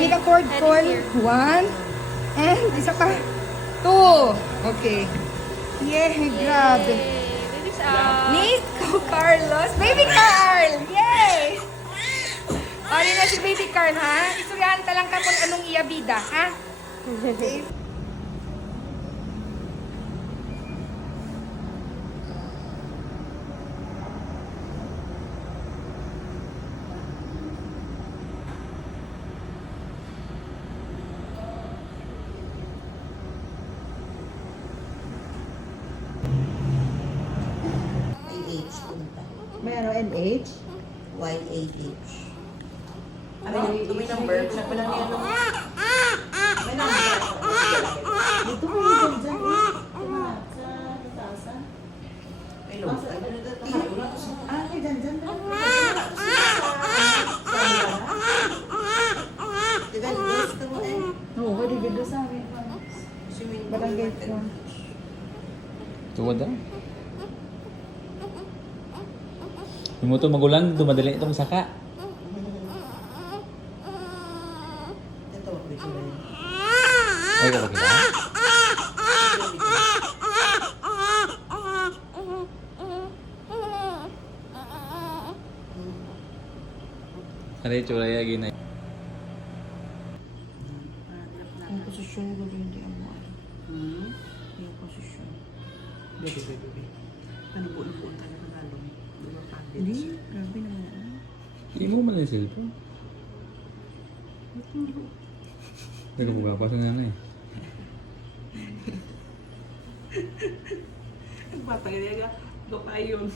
Halika, chord. 1. And isa pa. 2. Okay. Yeah, grabe. Baby's up. Nico Carlos. Baby Carl! Yay! Pari na si Baby Carl, ha? Istoryahan ka lang ka kung anong iyabida, ha? Okay. YH punta. May ano, NH? YAH. Ano, may number? Sa pa lang yan. May number. Dito ko yung dyan eh. Sa taasan. Hello. Ah, may dyan. Diba, gusto mo eh. Oo, pwede ganda sa amin. Barangay ko. Tuwad daw. Yung mo ito magulang, dumadali itong saka. Ito, picture na yun. Ay, kapag kita. Ano yung tsura yung ginay? Ang posisyon ko hindi ang mo. Yung posisyon. Bebe. Panubuan talaga lalo. Hindi, grabe naman. Hindi mo man yung cellphone. Nagkabuka pa sa nga eh. Bata ka niya, doon.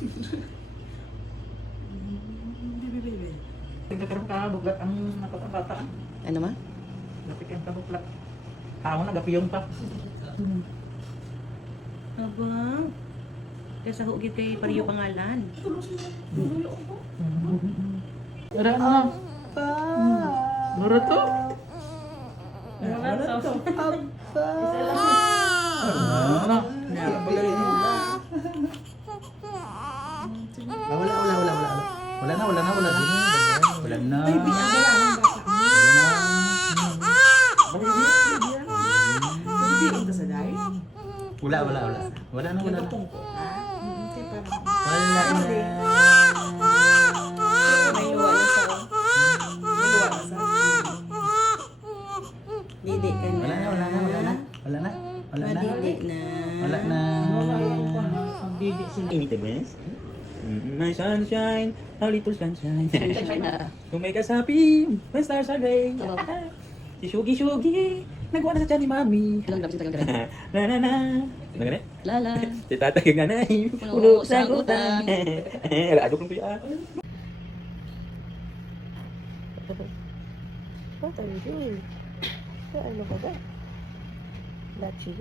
Bebe. Nagkakaroon ka, bugat ang nakatapata. Ano ma? Napikan ka buklat. Ako nagapiyong pa. Abang, kaya sa hugit kay pariyo pangalan. Wala na. Mura to? Wala to. Ano? Wala na. Wala na. Wala na. May luwa na sa... May luwa na sa... Didi ka na. Madidi na. Wala na. Didi sila. Init bes? My sunshine, a little sunshine. Kung may kasabi, my stars are gray. Si Shugi, nagawa na sa tiyan ni Mami. Na. Ano ganit? Lala. Si Tata yung nanay. Puno sa utang. Aladok ng piya. What are you doing? Ano ka ba? Lachi.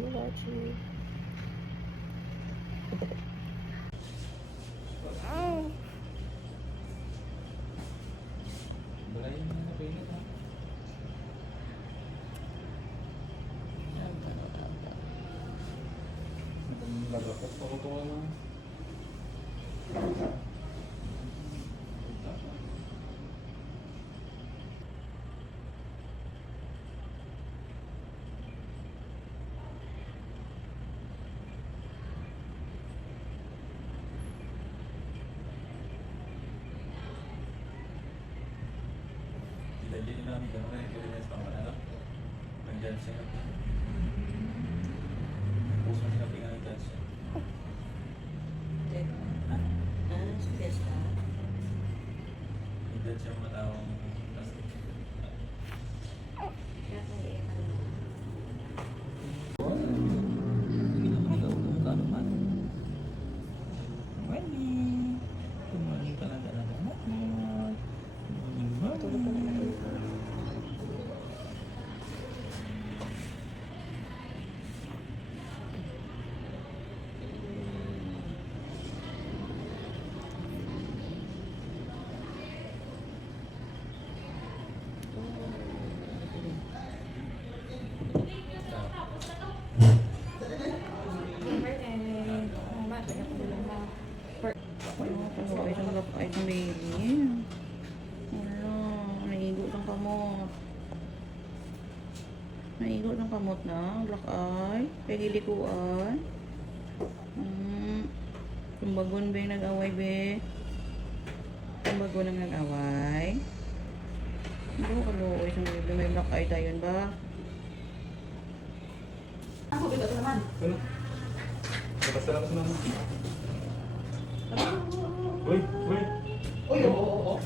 Naigo ng kamot na. Black eye. Kaya gilikuan. Kumbagon ba yung nag-away, be? Kumbagon ang nag-away. Hindi ko kaluoy sa mga may black eye tayo ba? Ano? Basta lang sa naman. Uy, uy. Uy, oo.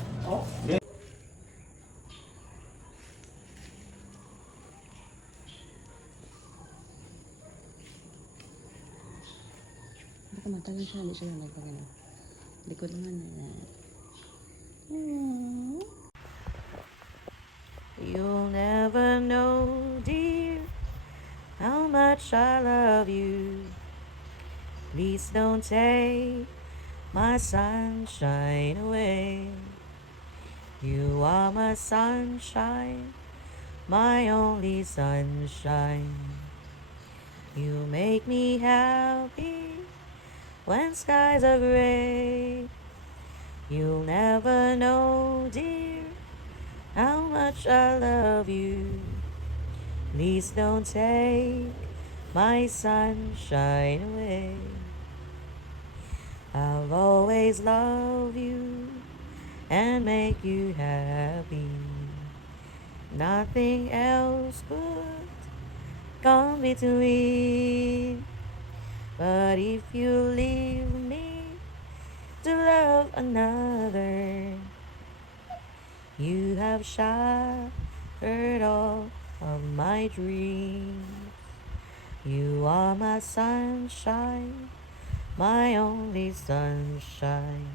Baka matagal siya, hindi siya nagpagano. Likod naman. You'll never know, dear, how much I love you. Please don't take my sunshine away. You are my sunshine, my only sunshine. You make me happy when skies are gray. You'll never know, dear, how much I love you. Please don't take my sunshine away. I'll always love you and make you happy. Nothing else could come between. But if you leave me to love another, you have shattered all of my dreams. You are my sunshine, my only sunshine.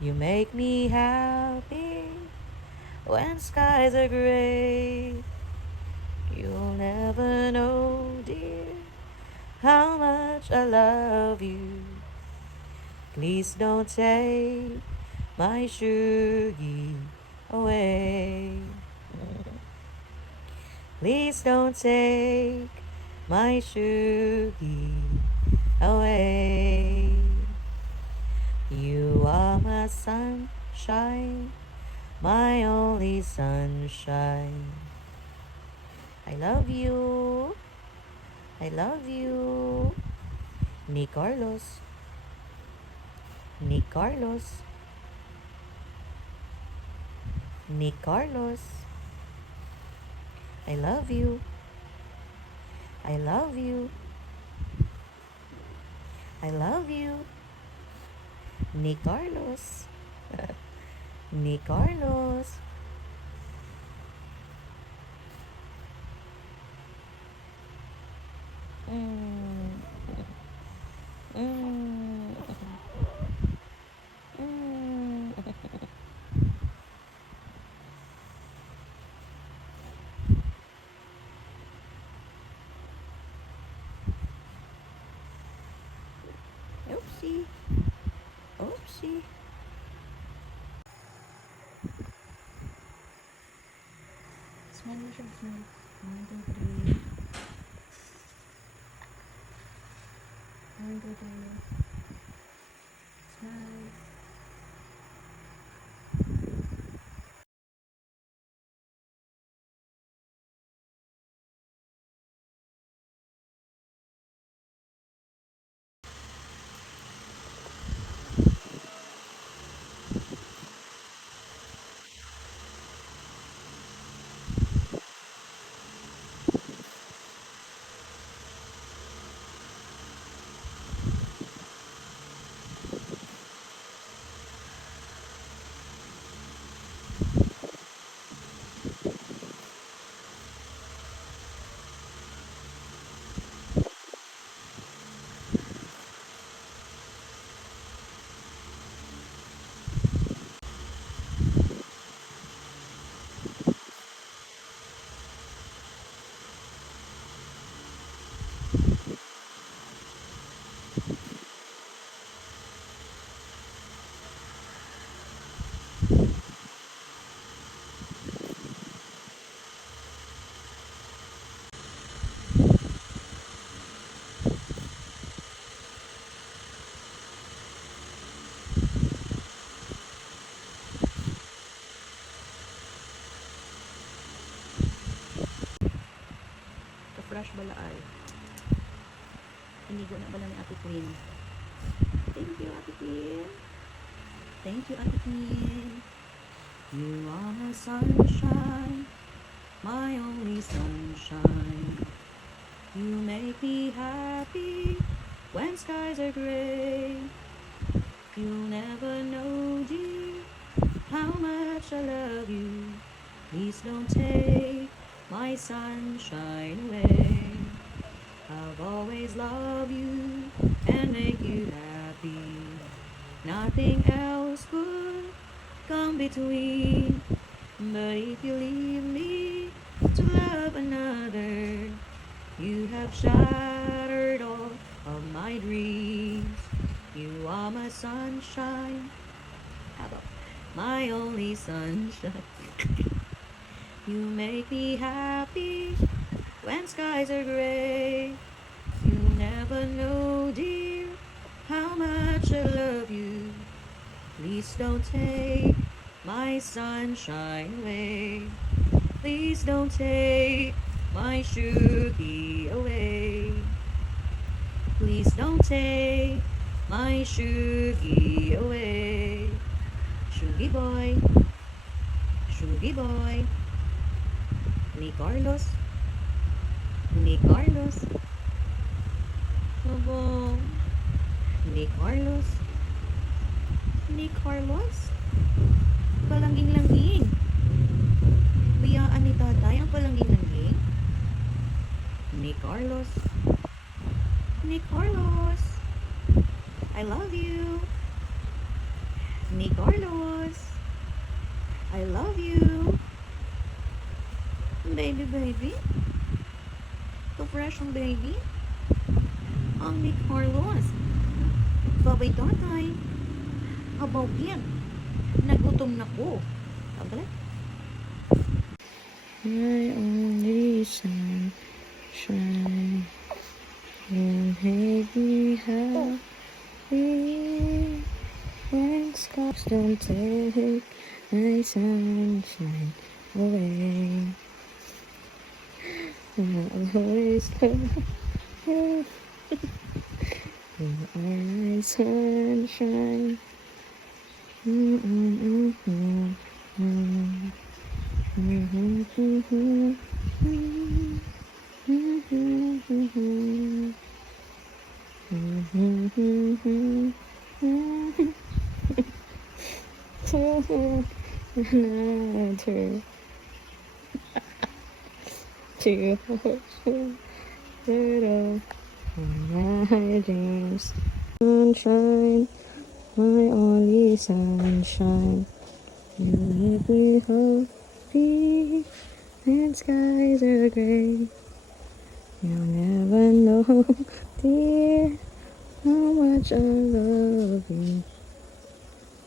You make me happy when skies are gray. You'll never know, dear, how much I love you. Please don't take my sugar away. Please don't take my sugar away. You are my sunshine, my only sunshine. I love you. I love you. Ni Carlos. Ni Carlos. Ni Carlos. I love you. I love you. I love you. Ni Carlos. Ni Carlos. Mm. Mm. Mm. Oopsie. Oopsie. Smile mo siya, smile. 1, 2, 3. 1, 2, 3. Smile. brush bala ay. Inigo na bala ni Ate Queen. Thank you, Ate Queen. Thank you, Ate Queen. You are my sunshine, my only sunshine. You make me happy when skies are gray. You'll never know, dear, how much I love you. Please don't take my sunshine away. I've always loved you and make you happy. Nothing else could come between. But if you leave me to love another, you have shattered all of my dreams. You are my sunshine, how about my only sunshine. You make me happy when skies are gray. You'll never know, dear, how much I love you. Please don't take my sunshine away. Please don't take my Shugi away. Please don't take my Shugi away. Shugi boy, Shugi boy. Ni Carlos, ni Carlos. Abo, ni Carlos, ni Carlos. Palangging-langging. Biyaan ni tatay ang palangging-langging. Ni Carlos, ni Carlos. I love you. Ni Carlos, I love you. Baby, baby. So fresh ang baby. Ang ni Carlos. Babay tatay. Abaw yan. Nagutom na ko. Ang galit. My only sunshine, you make me happy. When skies don't take my sunshine away. I always love you. You are my sunshine. Another to little my dreams. Sunshine, my only sunshine. You make me happy when skies are gray. You'll never know, dear, how much I love you.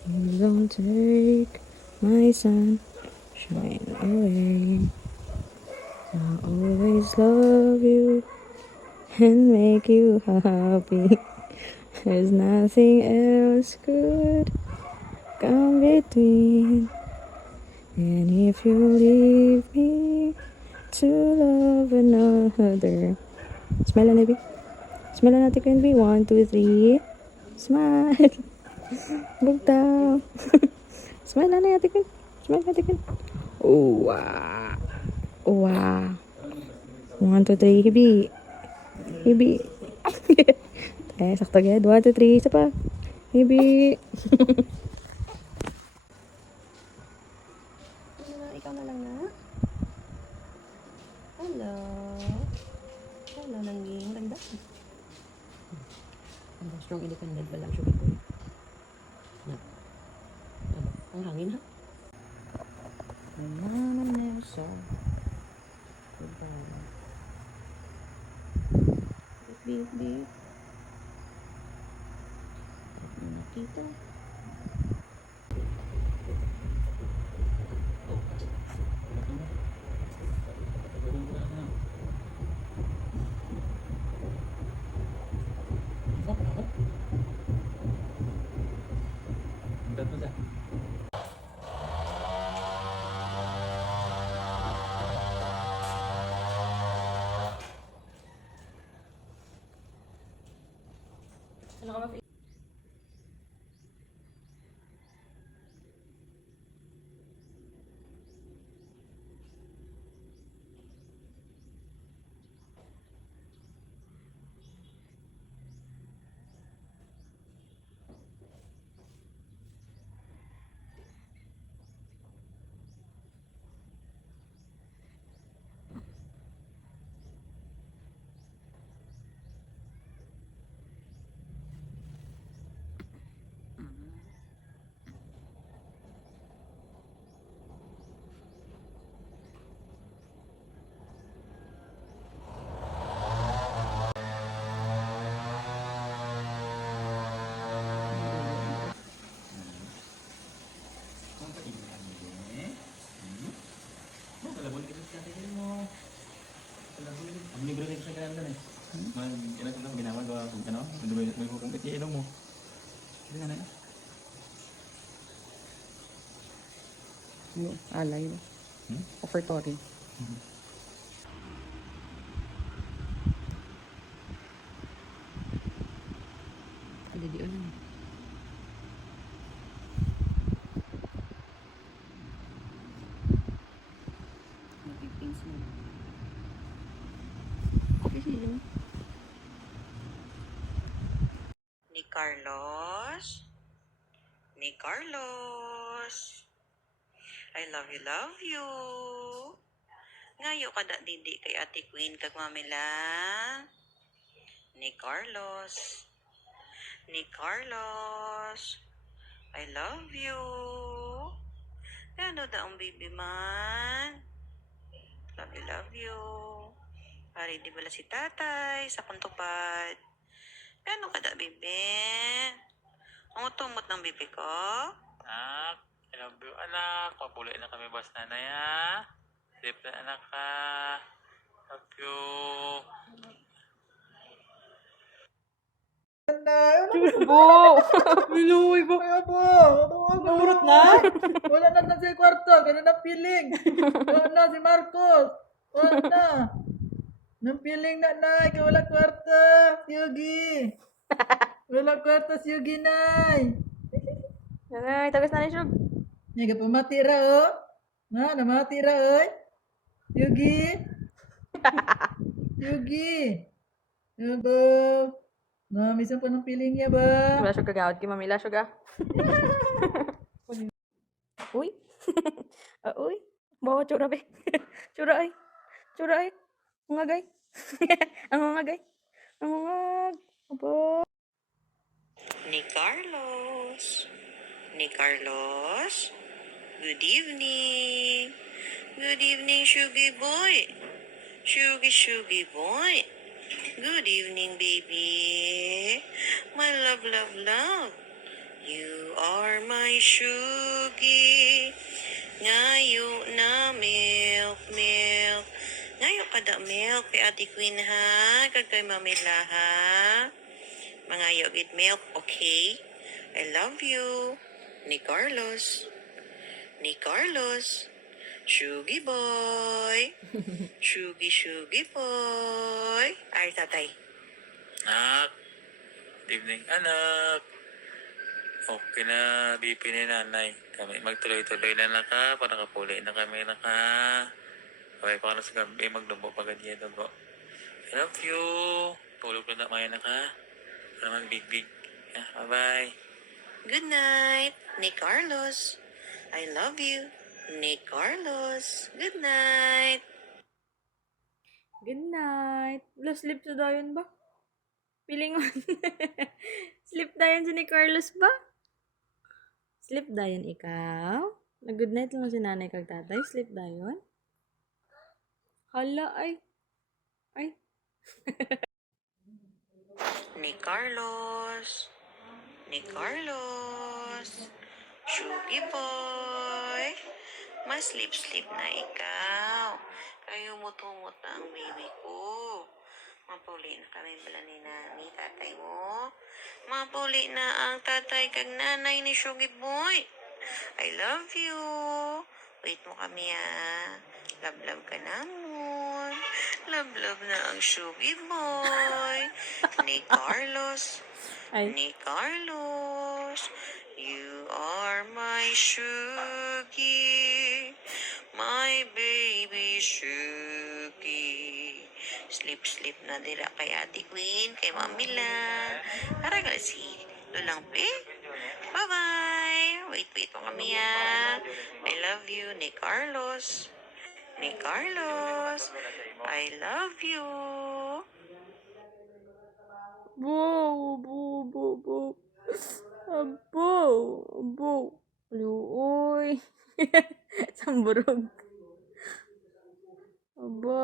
You don't take my sunshine away. I'll always love you and make you happy. There's nothing else could come between. And if you leave me to love another, smile on baby. Smile on natin, Queen B. 1, 2, 3. Smile. Bugtaw. Smile on natin, Queen. Smile natin, Queen. Oh, wow. Wow. 1, 2, 3. Hibi. Hibi. Sakto agad. 1, 2, 3. Isa pa. Hibi. Ikaw na lang na. Hello. Hello, nangging. Ganda. Ang strong independent ba lang siya ko? Ang hangin ha? Mama Nelson. Goodbye. Beep, beep. Nakita. Ang painggan eh. Kalabon kita sa tingin mo. Kalabon. Ang libre nito sa kanila eh. Ilan lang ginawa ko kung ano, may hukum itiinom mo. Sige na na. Alay mo. Offertory. Ada di ulang. Nagpipins mo. Kasi yun. Ni Carlos. Ni Carlos. I love you, love you. Ngayo kada didi kay Ate Queen kag Mamila. Ni Carlos. Ni Carlos. I love you. Ano da ang baby man? Love you. Pari di bala si tatay sa kuntupad. Ano kada bebe? Ang utumot ng bebe ko? Anak, I love you anak. Papulay na kami bas nanay ha. Safe na anak ka. Love you. Bo! Miluwi bo! Kaya po, namurot na? Wala na sa kwarto, ganun na feeling. Wala na si Marcos. Wala na. Nang feeling na, ikaw wala kwarto. Si Yugi. Wala kwarto si Yugi, nay. Nanay, tagas na ni Shug. Nga pamati ra, oh. Na, namati ra, oy. Yugi. Yugi. Yabo. Na, misan pa ng feeling niya ba? Wala Shug kagawad kay Mamila Shug ah. Uy. Uy. Bawa tsura be. Tsura ay. Tsura ay. Ngagay. Ang ngagay. Ang ngag. Aba. Ni Carlos. Ni Carlos. Good evening. Good evening, Shugi boy. Shugi boy. Good evening, baby. My love, love, love. You are my Shugi. Ngayo na milk. Ngayo kada milk kay Ate Queen ha. Kag kay Mamila ha. Mga yogurt milk, okay? I love you. Ni Carlos. Ni Carlos. Shugi boy. Shugi boy. Ay, tatay. Anak, good evening anak. Okay na, BP ni nanay. Kami magtuloy-tuloy na naka, para kapuli na kami naka. Okay, para sa gabi, magdumbo pa ganyan dugo. I love you. Tulog na tayo naka. Para magbig-big. Bye-bye. Good night, ni Carlos. I love you, ni Carlos. Good night. Good night. Lo, sleep sa dayon ba? Piling mo. Sleep dayon si ni Carlos ba? Sleep dayon ikaw? Nag-good night lang si nanay kag tatay. Sleep dayon? Hala, ay. Ay. Ni Carlos. Ni Carlos. Shugi boy. Mas sleep na ikaw. Kayo mutumot na ang baby ko. Mapuli na kami bala ni nani, tatay mo. Mapuli na ang tatay kag nanay ni Shugi boy. I love you. Wait mo kami ah. Love ka namon. Love na ang Sugi Boy ni Carlos. Ay. Ni Carlos. You are my Sugi. My baby Sugi. Sleep na dira kay Ate Queen, kay Mamila. Aragal si Lulang Pe. Bye-bye. Wait pa kami I love you, ni Carlos. Ni Carlos. I love you. Bo, bo, bo, bo. Abo, abo. Luoy. Samburog. Abo.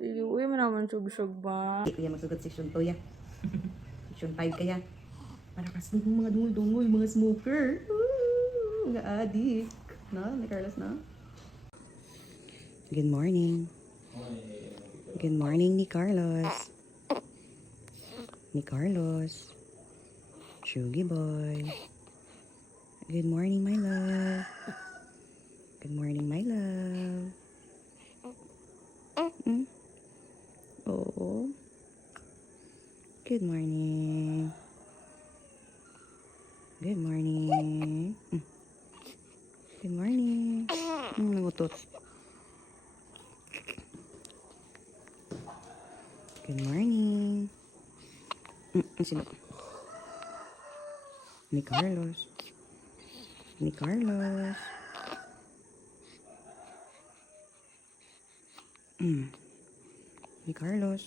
Luoy mo naman sug-sug ba? Kaya magsugat section 2 ya. Section 5 kaya. Para kasi mga dungol-dungol, mga smoker. Mga adik. Na, ni Carlos na. Good morning. Good morning ni Carlos. Ni Carlos. Sugi boy. Good morning, my love. Good morning, my love. Mm. Oh. Good morning. Good morning. Good morning. Nangutot. Good morning. Sino? Ni Carlos. Ni Carlos. Ni Carlos.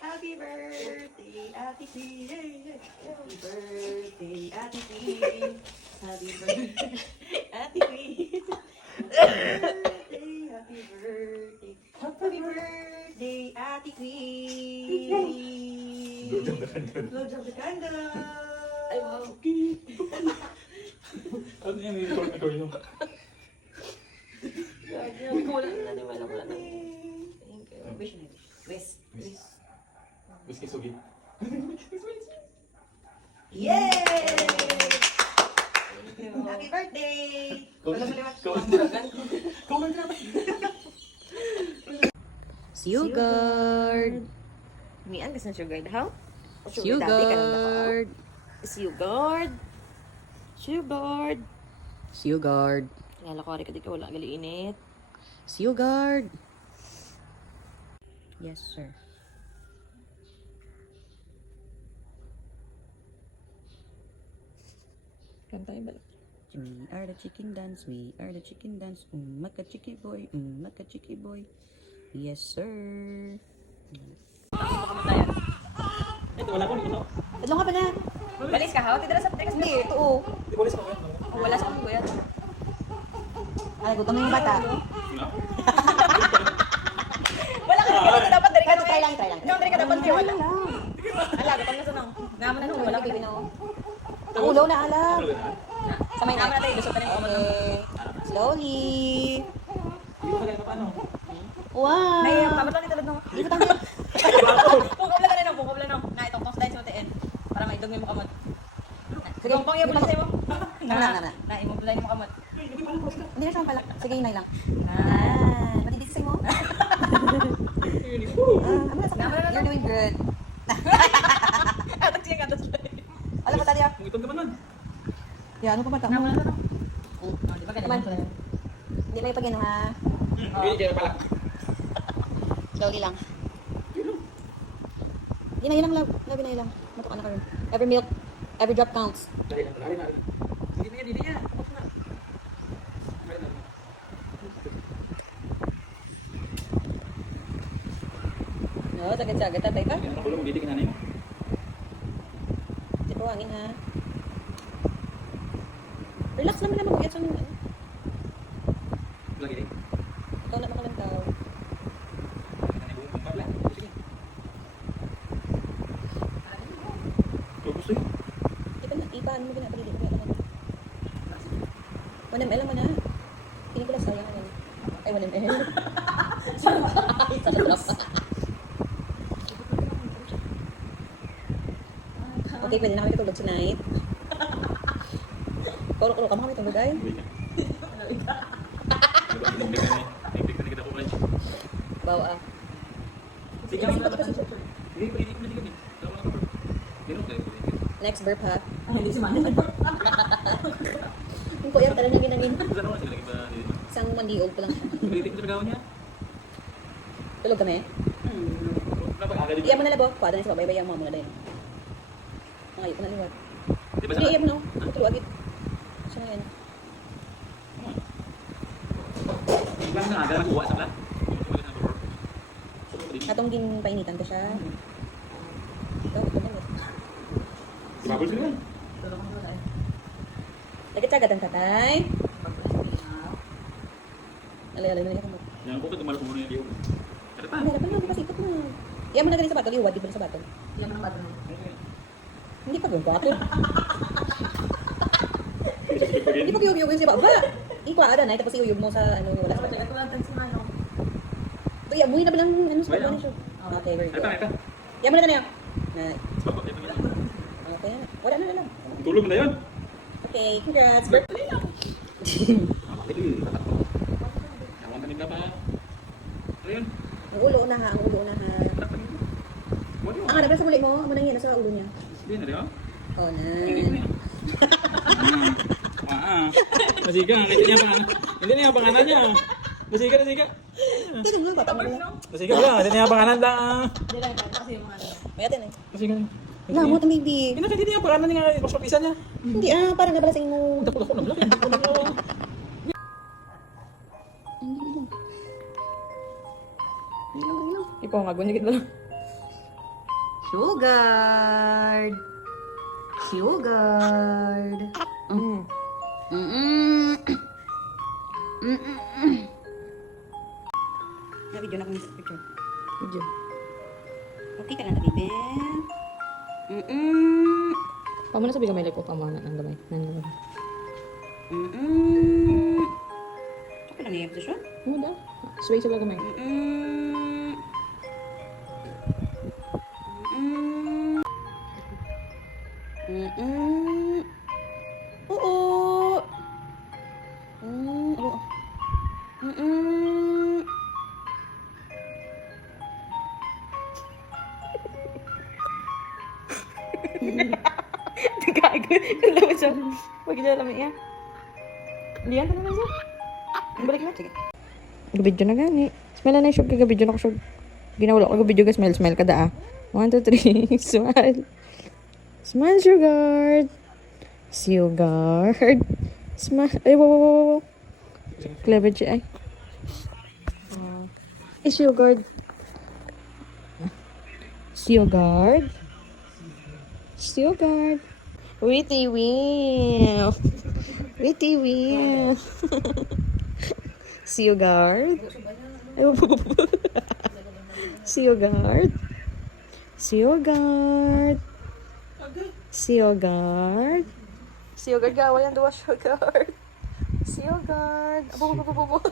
Happy birthday, Ate Queen. Happy birthday, Ate Queen. Happy birthday, Ate Queen. Happy birthday. Happy birthday, Ate Queen. Blow job the candle. Ay, wow. Ano yan? Record nyo. Wala na naniwala ko lang. Thank you. Wish na. Wish. Wish. Whiskey sugi. Yay! Happy birthday! Sugard! Mian ka sa sugard, how? Sugard. Sugard. Sugard. Sugard. Lala ko, ka di ka wala gali init. Sugard. Yes, sir. Kantay balik. We are the chicken dance, we are the chicken dance. Maka chiki boy, maka chiki boy. Yes, sir. Ito, wala ko dito. Adlo nga pala. Balis ka ha? Tidra sa text Hindi, oo. Di ko ko. Wala sa akong guyat. Ay, gutom na yung bata. Wala ka rin dapat dari ka. Try lang, try lang. Nung dari ka dapat di wala. Ala, gutom na sunong. Naman na nung wala ka binaw. Ang ulaw na alam. Sa may naman natin, lusot na rin ako. Slowly. Hindi ko kaya paano. Wow. May kamot lang nito nung. Hindi ko tanggal. Pungkabla ka na nung, pungkabla nung. Na itong tong sa dahil sa matiin. Para maidog mo kamot. Sige, pong yung pala mo. Na. Na, imubulay mo kamot. Hindi na siya pala. Sige, inay lang. Matidisay mo. You're doing good. Atak siya nga, atak siya. Alam mo, Tadia? Kung itong ka man nun. Yan, ano pa ba ito? Naman na nung. Di ba ganyan? Hindi lang ipagino ha. Hindi kaya pala. Slowly lang. Ginay lang, love. Love, ginay lang. Matukan na ka rin. Every milk, every drop counts. Dali lang, dali lang. Hindi na, hindi na. No, sagad-sagad. Tatay ka? Kaya nakulong, hindi ka na niyo. Hindi po, hangin ha. Relax naman naman kuyat sa mga. Lagi eh. Ikaw na makalantaw. Sige. Kung gusto yun. Ipahan mo ginapalili ko naman. 1 ml mo na. Pili ko lang sayang yan. Ay, 1 ml. Sa trap. Okay, pwede na kami katulog tonight. Kulo-kulo ka mo kami tulog ay. Bawa ah. Sige, hindi pa rin ko na sige. Next burp ha. Hindi si Manny. Kung po yan, tala na ginagin. Sige lagi ba? Isang mandiog pa lang siya. Ulitin ko sa niya. Tulog kami. Napag-aga dito. Iyan mo na labo. Kuwada na sa babaybay ang mga muna dahil. Mga ayun ko na liwat. Di ba Sige, sa? iyan mo na. Tutulog agit. Siya ngayon. Ibang na aga nakuha sa plan. Atong painitan ko siya. Ito, ito na. Ibabol sila. Lagit-sagad ang tatay. Alay-alay na ako mo. Yang ko tumalak muna yung diyo. Kada pa. Harapan mo, pasipot mo. Iyan mo na ganun sa bato. Liwad, di ba sa bato? Iyan mo ng bato nung. Hindi pa gawin ko. Hindi pa gawin siya ba? Ba? Ikuha ada na. Tapos iuyog mo sa ano. Wala sa bato. Ito lang si Manong. Ito, iyabuhin na ba lang ano sa Wala. bato siya? Okay, very Kada pa, good. kada. Iyan mo na ganun. Sebab apa itu? Okay na. Wala na lang. Tulog na yun. Okay, congrats. Birthday lang. Itu tatak. Kawan kanina pa. Ano yun? Ang ulo na ha. Ang ulo na ha. Tatak pa yun. Wala yun. Ang hanap na sa muli mo. Manang yan sa ulo niya. Hindi na rin. Oh, na. Masika, hindi niya pangalan niya. Masika, masika. Ito yung bata mo lang. Masika lang, hindi niya pangalan lang. Hindi lang, ito kasi yung mga ano. Mayatin eh. Masika. Lamot ang baby. Hindi niya pangalan niya, paspisan niya. Hindi parang nabalasing mo. Tapos ako na lang. Ipo nga, gunyagit mo lang. Sugard. Sugard. Na-video na kami sa picture. Video. Okay ka lang na, baby. Paano na sabi ka may like ko pa mga ang gamay. Okay lang niya position. Ano daw? Sway sa gamay. Oo. Gago. Lawa siya. Huwag siya lamig niya. Hindi yan, tanong siya. Balik na. Sige. Gabidyo na gani. Smile na yung syug. Gabidyo na ko syug. Ginawala ko gabidyo ka. Smile. Smile ka da ah. 1, 2, 3. Smile. Smile, Sugar. Sugar. Smile. Ay, wow. Clever siya ay. Ay, Sugar. Sugar. Sugar. Witty wheel. Witty wheel. Sugar. Sugar. Sugar. Sugar. Sugar ka. Walang duwa, Sugar. Sugar. Abo.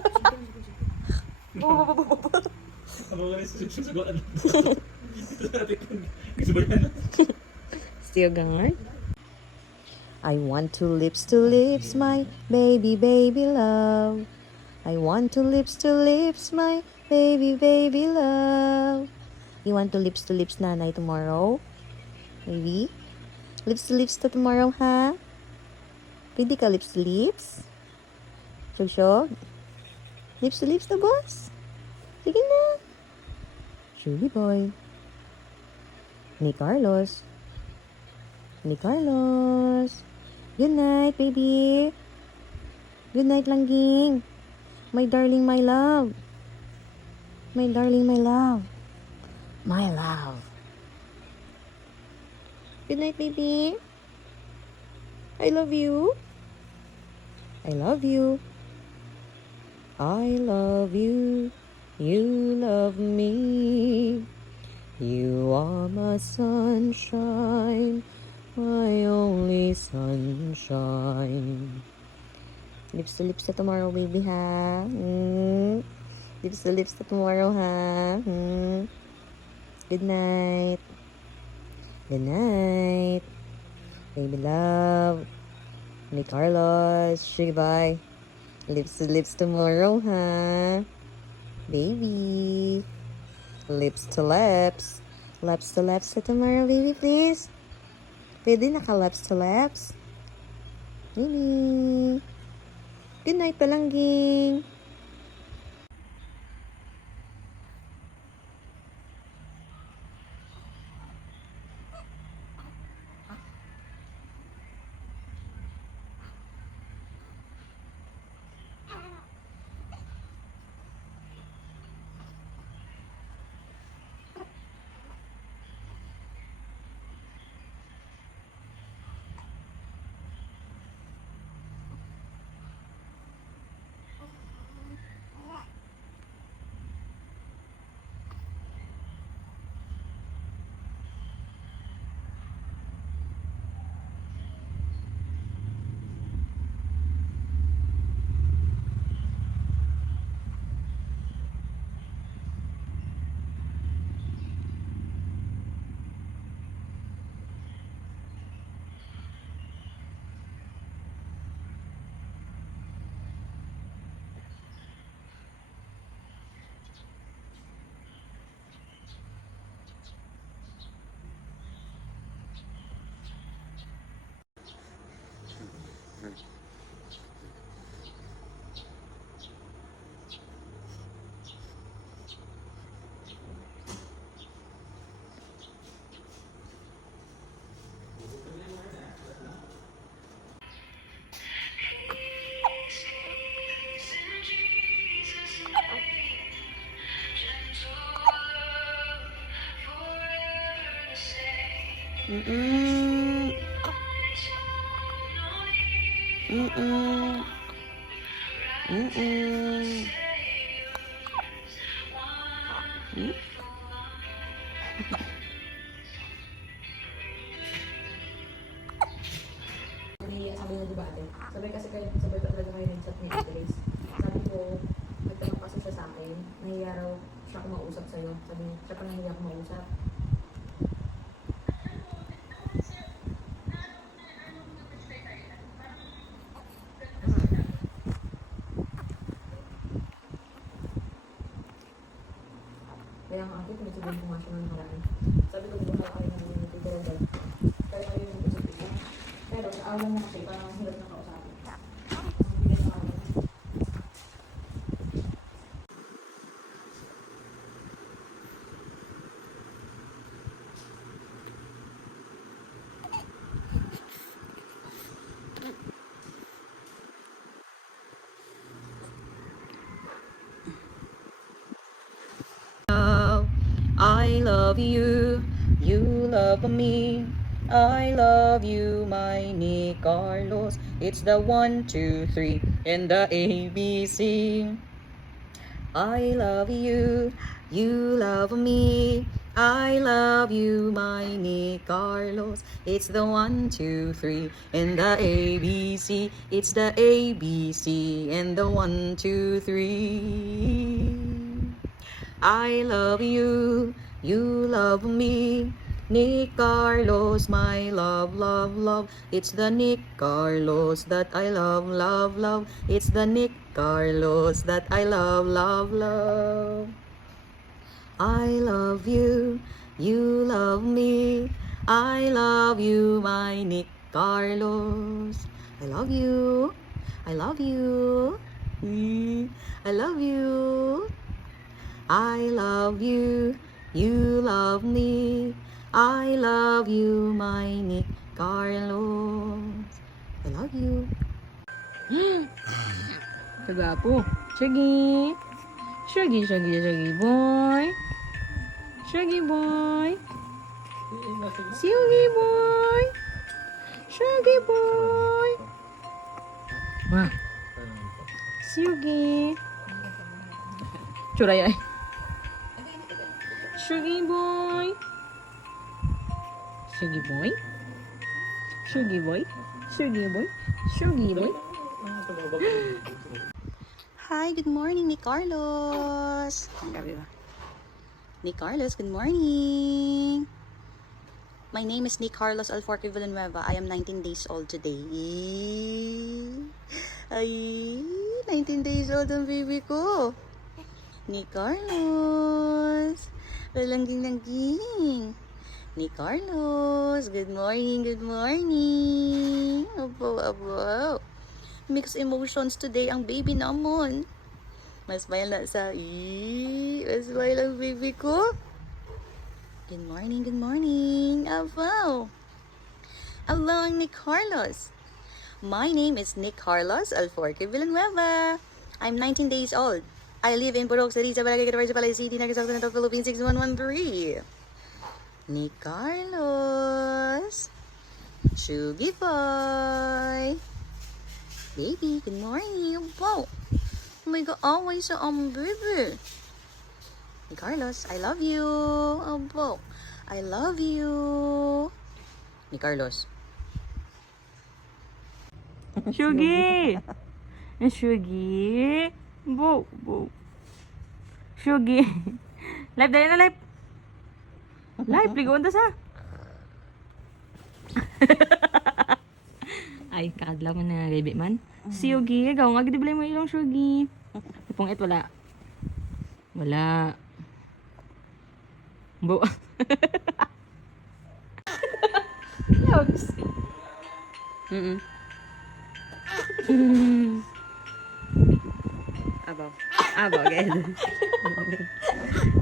Sugar. I want to lips, my baby, baby love. I want to lips, my baby, baby love. You want to lips, nanay, tomorrow? Maybe? Lips to tomorrow, ha? Pwede ka lips? Shog? Lips na, boss? Sige na. Sugar boy. Ni Carlos. Good night, baby. Good night, Langging. My darling, my love. My darling, my love. My love. Good night, baby. I love you. I love you. I love you. You love me. You are my sunshine, my only sunshine. Lips to tomorrow, baby, ha? Lips to tomorrow, ha? Good night. Good night. Baby love. Ni Carlos. Sugar bye. Lips tomorrow, ha? Baby. Lips to laps. Laps to tomorrow, baby, please. Pwede naka-laps to laps? Baby. Good night, Palangging. Sabi na diba ate? Sabay talaga kayo nag-chat ni Grace. Sabi ko, nagtanong kasi siya sa akin, nahiya raw siya kumausap sa'yo. Sabi niya, siya pa nahiya kumausap. Kaya nga ate, pinagsabihin ko nga siya ng nakaraan. Sabi ko, baka kayo nang nagtitira dahil alam mo kasi parang hirap na kausapin. I love you, you love me. I love you, my Nick Carlos. It's the 1, 2, 3 and the ABC. I love you, you love me. I love you, my Nick Carlos. It's the 1, 2, 3 and the ABC. It's the ABC and the 1, 2, 3. I love you, you love me. Nick Carlos, my love, love, love. It's the Nick Carlos that I love, love, love. It's the Nick Carlos that I love, love, love. I love you, you love me. I love you, my Nick Carlos. I love you, I love you. I love you. I love you, you love me. I love you, my Nick Carlos. I love you. Kagapo. Shaggy. Shaggy, Shaggy, Shaggy boy. Shaggy boy. Shaggy boy. Shaggy boy. Wah. Shaggy. Curay ay. Shaggy boy. Shaggy boy. Shaggy boy. Shaggy boy. Shaggy boy. Hi, good morning, Nick Carlos. Ang gabi ba? Nick Carlos, good morning. My name is Nick Carlos Alforque Villanueva. I am 19 days old today. Ay, 19 days old ang baby ko. Nick Carlos. Langging-langging. Nick Carlos. Good morning, good morning. Abo, abo. Mixed emotions today ang baby namon. Mas-smile na sa mas-smile ang baby ko. Good morning, good morning. Abo. Hello, Nick Carlos. My name is Nick Carlos Alforque Villanueva. I'm 19 days old. I live in Purok City, Sabalaga, Palay City, Nagasaktan of Philippines 6113. Nick Carlos. Sugi boy. Baby, good morning. Wow. Oh my God, always sa baby. Nick Carlos, I love you. Wow. I love you. Nick Carlos. Shugi! Shugi! Bo, bo. Shugi! Live dahil na live! Live, ligoon ta sa! Ay, kakadlaw mo na baby man. Si Yugi, gaw nga, gidi mo ilong Shugi. Ipong wala. Wala. Bo. Logs. Abaw. Abaw, again.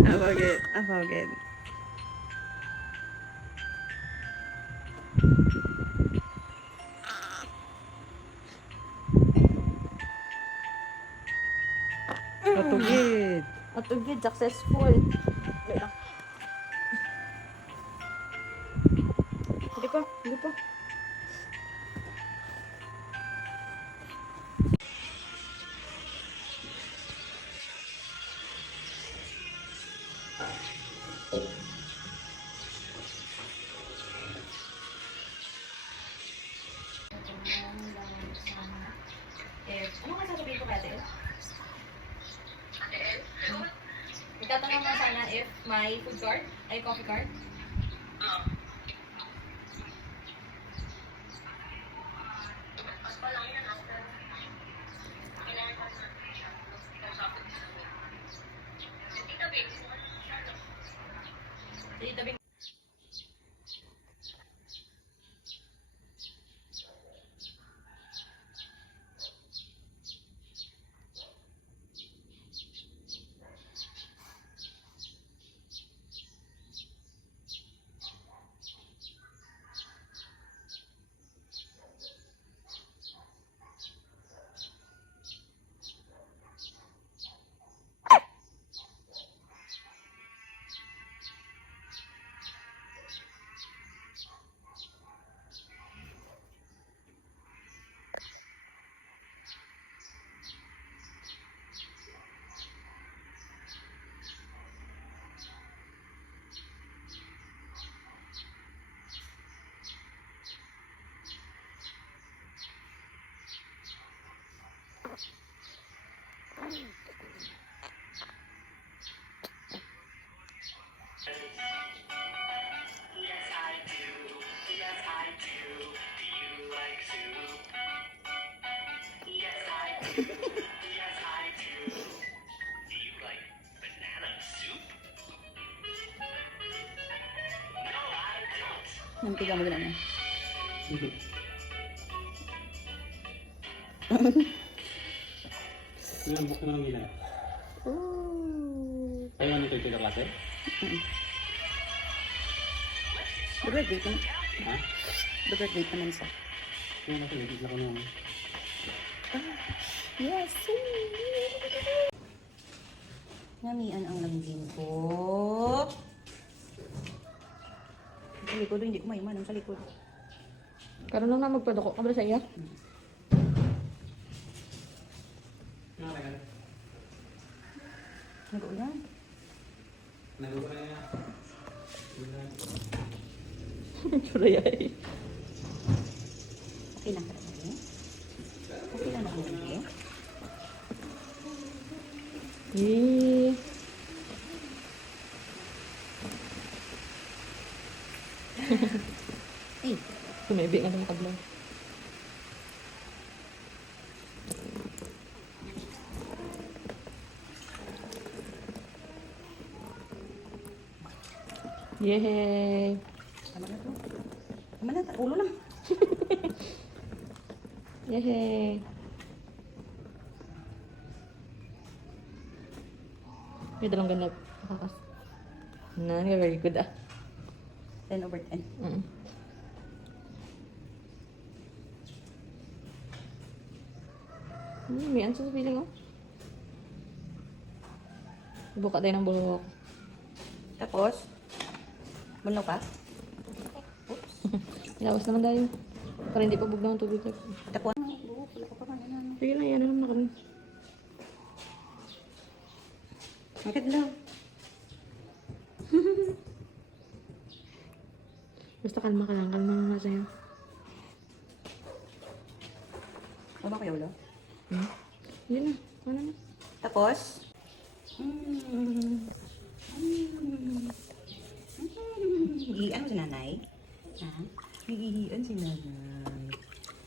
Abaw, again. Abaw, again. Atugid. Atugid, successful. Hindi pa, hindi pa. Ano ka sasabihin ko, Ate? Itatanong mo sana if may food card, ay coffee card. Nampiga mo ganun. Yung book na lang nila. Ayaw nito yung klase? Graduate naman. Ha? Graduate naman siya. Yung nasa nagigla ko naman. Yes! Namian ang lambing ko. Sa likod, hindi ko maiman. Sa likod. Karoon lang na magpadako ka ba sa iya? Nag-ulan. Nagawa na yan. Churayay. Okay lang ka rin. Okay lang ako rin. Eh. Eh, Sumebi nga ng kablang. Yehey! tama na to. Tama na, ulo lang. Yehey! May dalawang ganap. Nakakas. Na, very good ah. 10/10. Mm. May answer sa feeling oh. Buka tayo ng bulok. Tapos, bunlo ka. Ilawas naman tayo. Para hindi pa bugnaw ang tubig. Tapos, wala ka pa man. Sige na, yan naman na kami. Bakit lang? Basta kalma ka lang. Kalma nga sa'yo. Ano ba kayo ulo? Hmm? Hindi na. Ano na? Tapos, giihian si nanay. Ha? Giihian si nanay.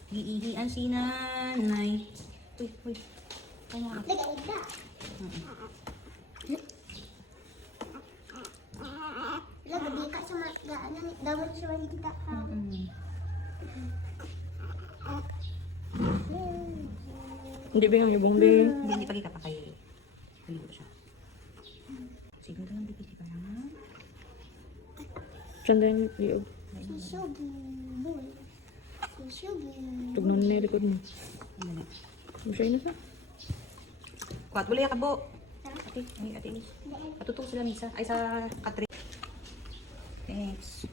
Giihian si nanay. Uy, uy. Ano ka? Gabi ka sa mga dapat siya kita ka. Hindi ba yung ibong bing? Hindi pa kita pa kayo. Haligo siya. Sige lang, bibili ka naman. Saan yung liog? Susugi, boy. Susugi. Tugnan na yung likod mo. Ano na? Masaya na sa? Kuat, boleh ya kabo? Ate, ay ate Inis. Patutok sila misa. Ay sa katri. Thanks.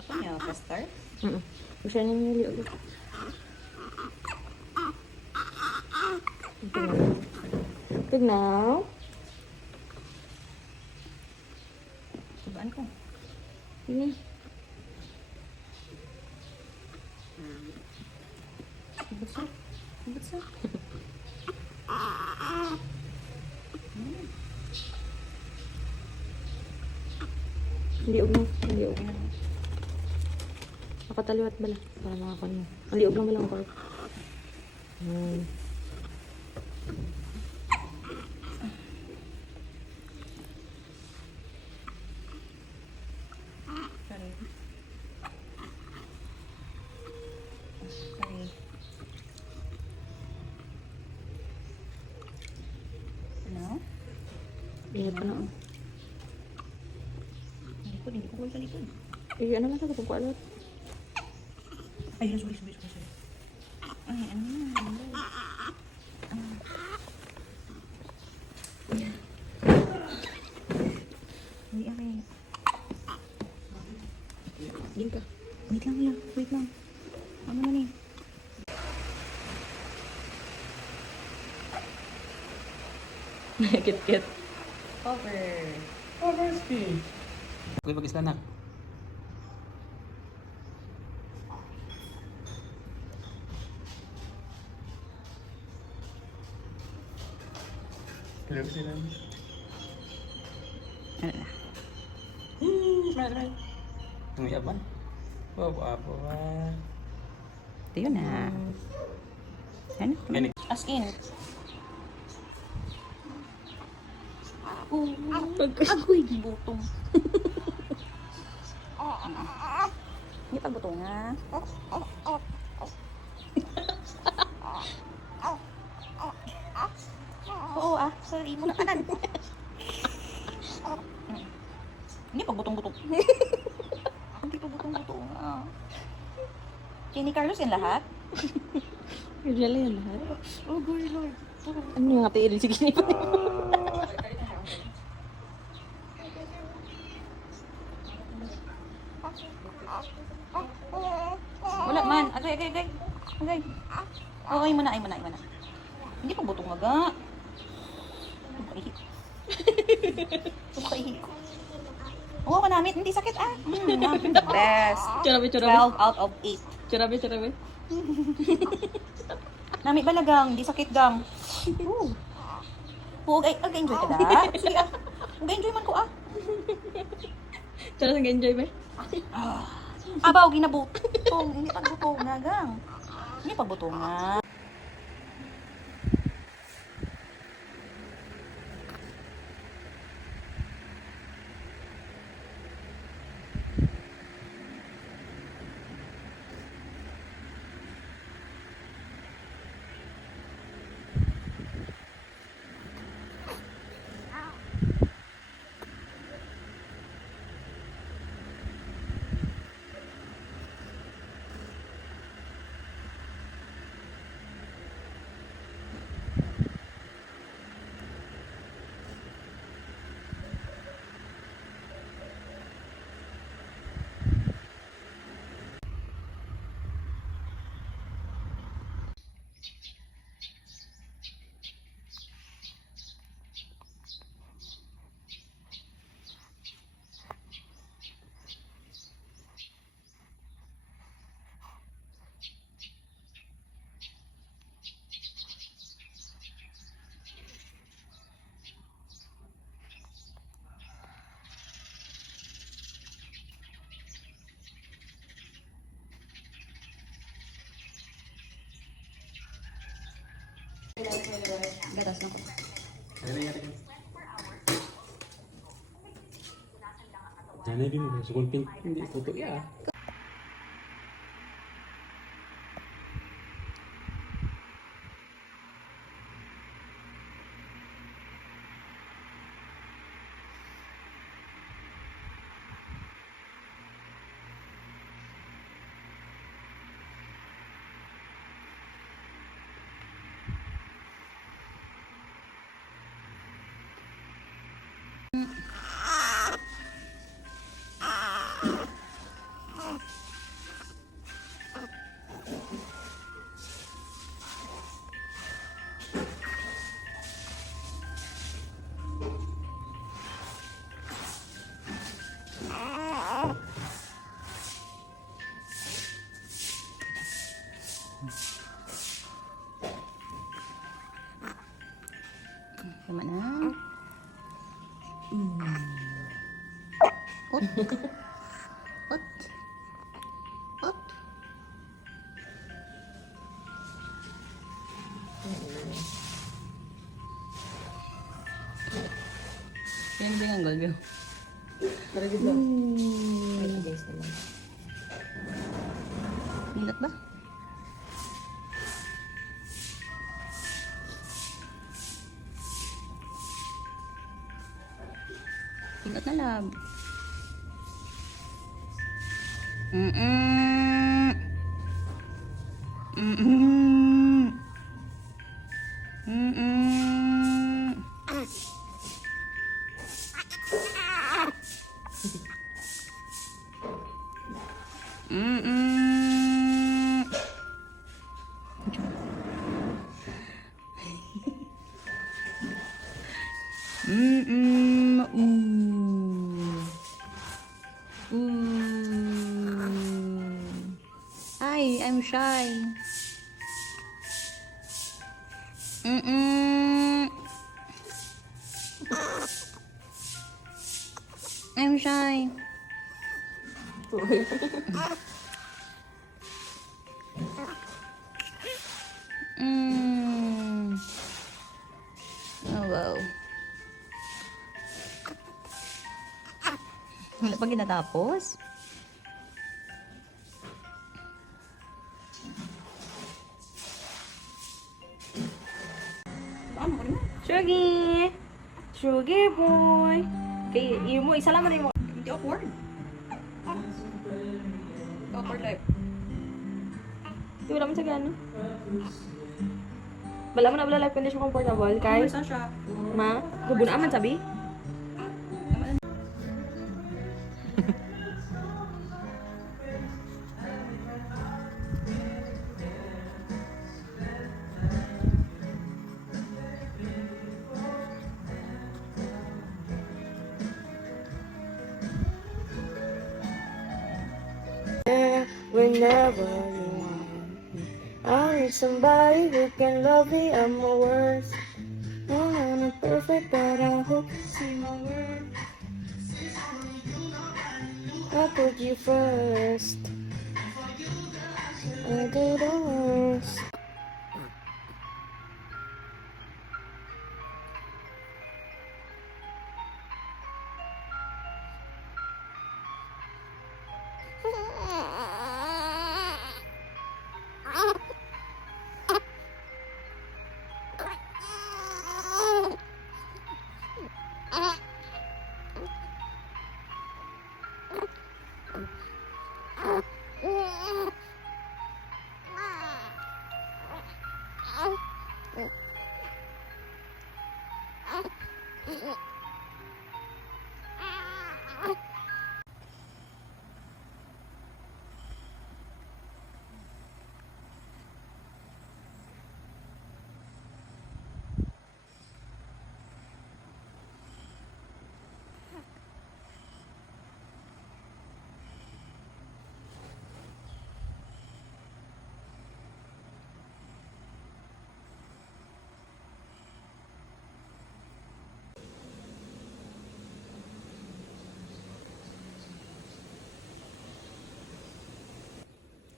Apa niya, pastor? Masaya na yung liog. Good now. Subaan ko. Ini. Ibutsa. Ibutsa. Liog mo. Liog. Nakataliwat bala. Para makakon mo. Ang liog lang bala ang korp. Sorry. Sorry. Ano? Ingat pa na. Likod, hindi ko kuha sa likod. Eh, ano man sa kapag kualat? Ay, sorry. Ay, ano na? Hindi, okay. Din ka. Wait lang. Wait lang. Ano na ni? Kit-kit. Cover. Kuya, pag-isla na. Ano na? Smile. Tumiyaban. Apa. Ito yun na. Ano? As in. Agoy, butong. Hindi pa butong ha. Oo sorry mo na kanan. Hindi pa butong-butong. Hindi pa butong-butong. Kay ni Carlos yan lahat? Usually yan lahat. Oh, good Lord. Ano yung ate Ilse? Sige pa. Wala man. Agay. Okay mo na. Hindi pa butong aga. Tumahi ko. Oo, manamit. Hindi sakit the best. Charabi. 12 out of 8. Charabi. Nami balagang, di sakit gang. Enjoy ka da. Sige enjoy man ko Charabi, nag-enjoy ba? Abaw, ginabutong. Hindi pa butong na gang. Hindi pa butong na. Gatas na ko. Jangan mo sukul pin hindi tutok ya. Tama na. Ot. Yan din ang galbyo. Minat ba? Ingat na lab. Mm-mm. Mm-mm. Mm-mm. Mm-mm. Mm-mm. Hi, I'm shy. Mm-mm. I'm shy. Mm. Oh, wow. Wala pa ginatapos? Sugi! Sugi boy! Okay, iyo mo, isa lang mo. Hindi awkward. Awkward life. Di wala man sa gano. Wala mo na wala life condition comfortable, kay? Saan siya? Ma? Gubunaan man sabi? Whenever you want me, I need somebody who can love me at my worst. I'm not perfect, but I hope you see my worth. I put you first. I do the worst.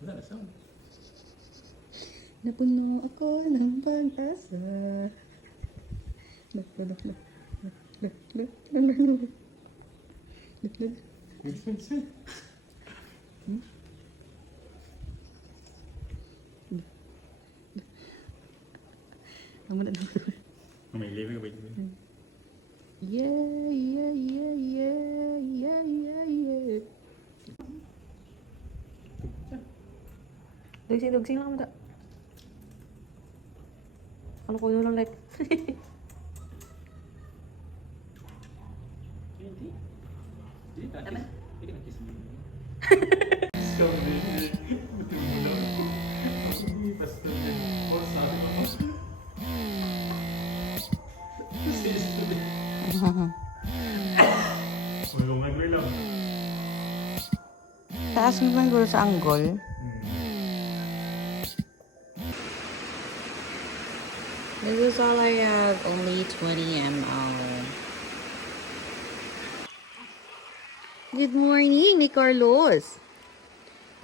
Wala na sound. Napuno ako ng pag-asa. May living ba yun? Yeah, yeah, yeah, yeah, yeah, yeah, yeah. Dugsing lang mo da. Ano ko yun lang like? Hindi ka kiss. Hindi ka kiss mo. Sabi buti mo lang ako. Basta or sabi ko. Sis ko din. Mag-umagway lang. Taas mo bang gulo sa anggol? This is all I have. Only 20 ml. Good morning, ni Carlos.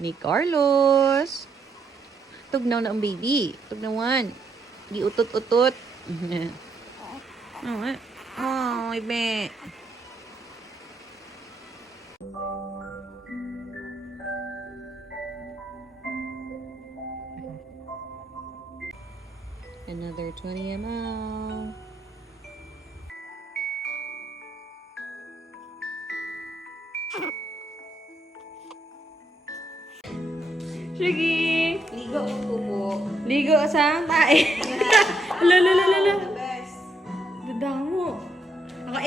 Ni Carlos. Tugnaw na ang baby. Tugnawan. Di utot-utot. Oh, ibe. Another 20 ml. Sige! Ligo ko po. Ligo sa tae. Lala. Dadamo. Ako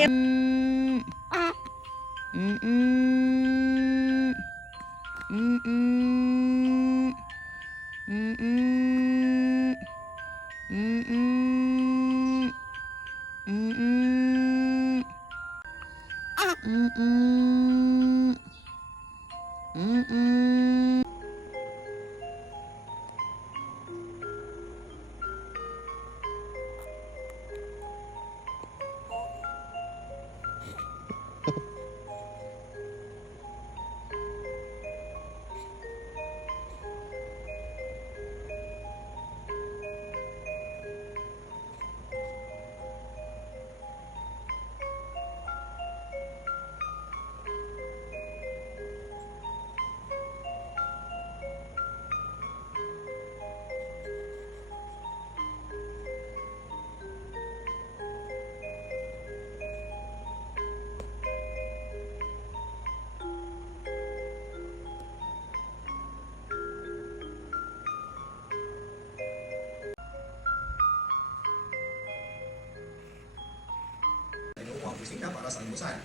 para sa almusal.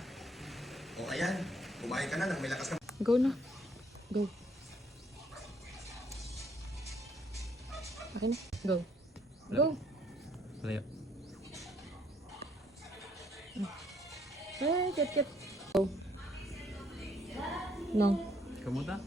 O ayan, kumain ka na ng may lakas ka. Go na. Go. Akin na. Go. Go. Malayo. Ay, ket. Go. No. Kamuta?